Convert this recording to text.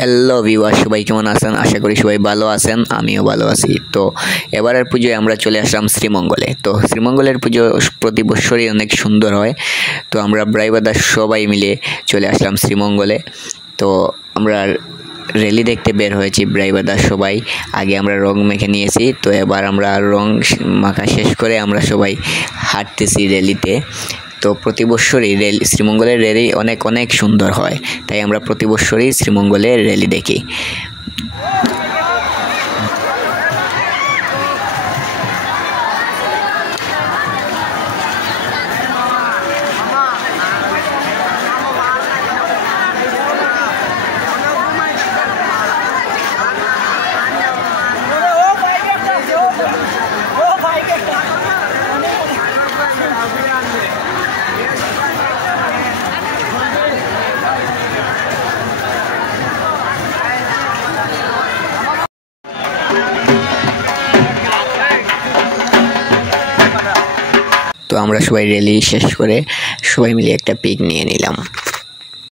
Hello viewer, সবাই কেমন আছেন? আশা করি সবাই ভালো আছেন, আমিও ভালো আছি। তো এবারের পুজোয় আমরা চলে আসলাম শ্রীমঙ্গলে। তো শ্রীমঙ্গলের পুজো প্রতি বছরই অনেক সুন্দর হয়। তো আমরা ব্রাইবাদার সবাই মিলে চলে আসলাম শ্রীমঙ্গলে। তো আমরা র্যালি দেখতে বের হয়েছি ব্রাইবাদার সবাই। আগে আমরা রং মেখে নিয়েছি, তো এবার আমরা রং মাখা শেষ করে আমরা সবাই হাঁটতেছি র্যালিতে। তো প্রতি বছরই শ্রীমঙ্গলের র্যালি অনেক অনেক সুন্দর হয়, তাই আমরা প্রতি বছরই শ্রীমঙ্গলের র্যালি দেখি। তো আমরা সবাই র্যালি শেষ করে সবাই মিলে একটা পিক নিয়ে নিলাম।